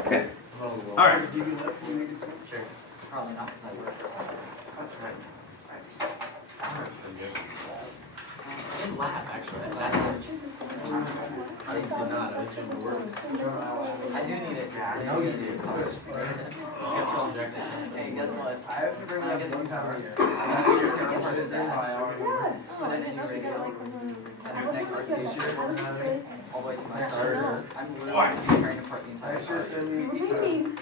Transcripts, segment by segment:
Okay. All right. Probably not because I work. That's right. In lab, actually. I sat there. I used to not. I was doing the work. I do need it. I know you do. You have to object. Hey, guess what? I have to bring I that get the one power time. here. I I got to got get part of that. Oh, I didn't know if you got like one of those. I was Next just station. I was just good. All the way to my I starter. know. I'm literally just tearing apart the entire I sure part. send You me. were thinking.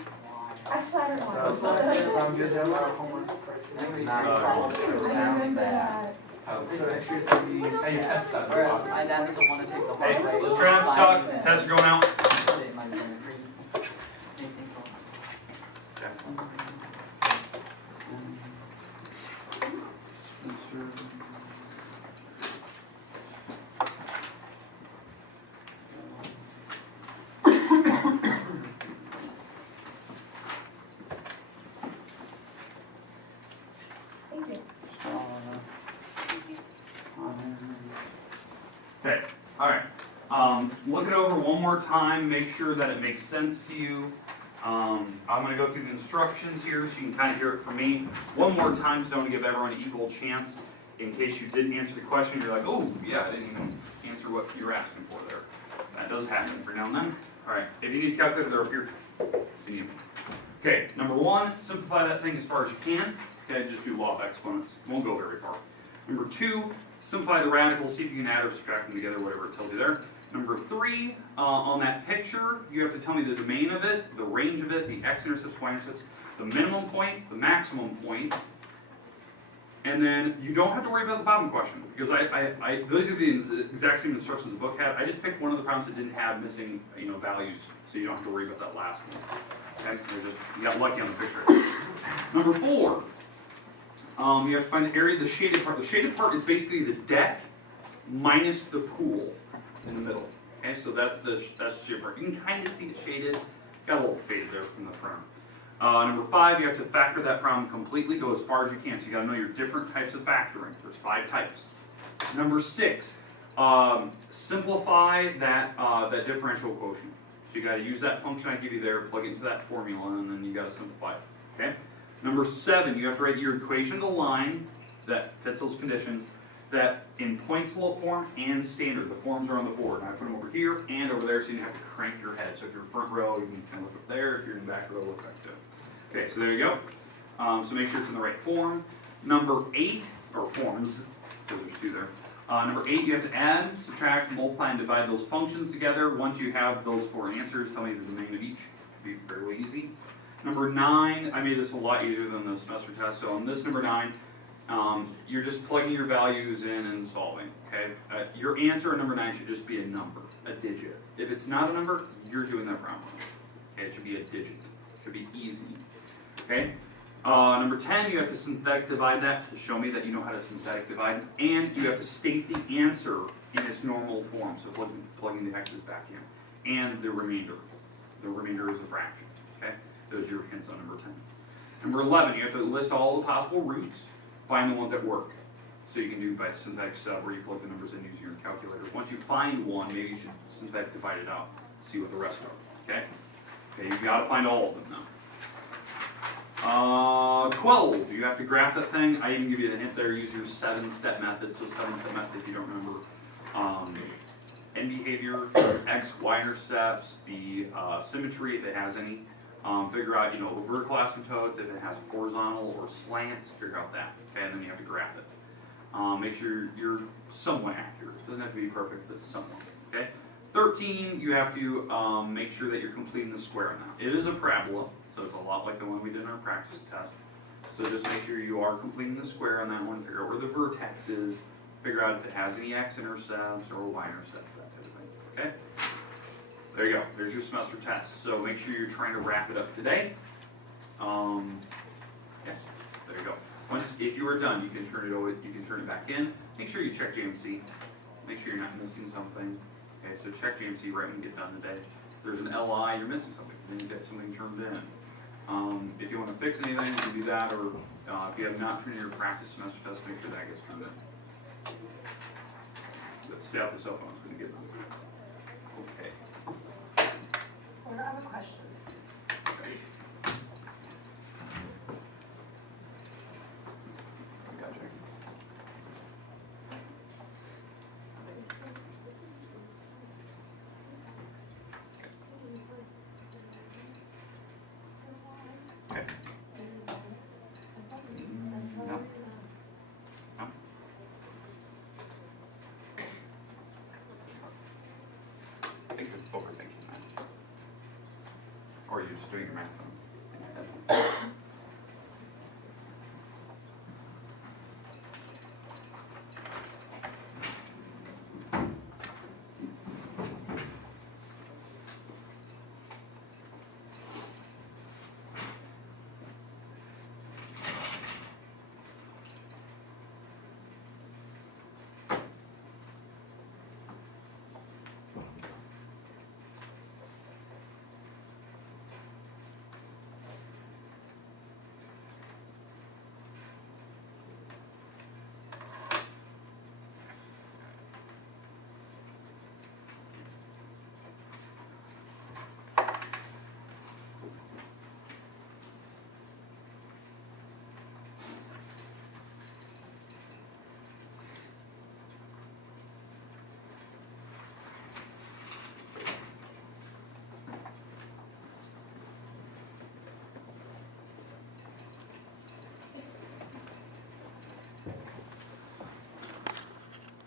Actually, I don't know. So I'm good now. Homework. I remember that. So next year send me. Hey, test that. Whereas my dad doesn't want to take the Hey, hard way. let's try not to talk. Tests are going out. Thank you. Okay, all right. Look it over one more time, make sure that it makes sense to you. I'm going to go through the instructions here so you can kind of hear it from me one more time, because I want to give everyone an equal chance. In case you didn't answer the question, you're like, oh, yeah, I didn't even answer what you were asking for there. That does happen every now and then. All right, if you need a calculator, they're up here. If you need them. Okay, number one, simplify that thing as far as you can. Okay, just do law of exponents. Won't go very far. Number two, simplify the radicals, see if you can add or subtract them together, whatever it tells you there. Number three, on that picture, you have to tell me the domain of it, the range of it, the x-intercepts, y-intercepts, the minimum point, the maximum point, and then you don't have to worry about the bottom question, because those are the exact same instructions the book had. I just picked one of the problems that didn't have missing, values, so you don't have to worry about that last one. Okay, you got lucky on the picture. Number four, you have to find the area of the shaded part. The shaded part is basically the deck minus the pool in the middle. Okay, so that's the shaded part. You can kind of see it shaded. Got a little faded there from the front. Number five, you have to factor that problem completely. Go as far as you can. So you got to know your different types of factoring. There's 5 types. Number 6, simplify that differential quotient. So you got to use that function I give you there, plug it into that formula, and then you got to simplify it. Okay. Number 7, you have to write your equation of the line that fits those conditions, that in point slope form and standard. The forms are on the board. And I put them over here and over there, so you don't have to crank your head. So if you're front row, you can kind of look up there. If you're in the back row, look back there. Okay, so there you go. So make sure it's in the right form. Number 8, or forms, because there's 2 there. Number 8, you have to add, subtract, multiply, and divide those functions together. Once you have those 4 answers, tell me the domain of each. It'll be fairly easy. Number 9, I made this a lot easier than the semester test. So on this number 9, you're just plugging your values in and solving. Okay. Your answer on number 9 should just be a number, a digit. If it's not a number, you're doing that wrong. Okay, it should be a digit. It should be easy. Okay. Number 10, you have to synthetic divide that to show me that you know how to synthetic divide, and you have to state the answer in its normal form, so plugging the x's back in, and the remainder. The remainder is a fraction. Okay, those are your hints on number 10. Number 11, you have to list all the possible roots, find the ones that work. So you can do by synthetic sub, where you plug the numbers in using your calculator. Once you find one, maybe you should synthetic divide it out, see what the rest are. Okay, okay, you've got to find all of them now. 12, you have to graph that thing. I even give you the hint there, use your 7-step method. So 7-step method, if you don't remember, end behavior, x, y intercepts, the symmetry, if it has any. Figure out, vertical asymptotes, if it has horizontal or slants, figure out that. Okay, and then you have to graph it. Make sure you're somewhat accurate. It doesn't have to be perfect, but somewhat. Okay. 13, you have to make sure that you're completing the square now. It is a parabola. So it's a lot like the one we did in our practice test. So just make sure you are completing the square on that one, figure out where the vertex is, figure out if it has any x-intercepts or y-intercepts, that type of thing. Okay? There you go. There's your semester test. So make sure you're trying to wrap it up today. Yeah, there you go. If you are done, you can turn it over. You can turn it back in. Make sure you check JMC. Make sure you're not missing something. Okay, so check JMC right when you get done today. If there's an LI, you're missing something. Then you get something turned in. If you want to fix anything, you can do that, or if you have not turned in your practice semester test, make sure that gets turned in. Stay off the cell phones when you get them. Okay. Well, I have a question. overthinking math. Or you're just doing your math wrong.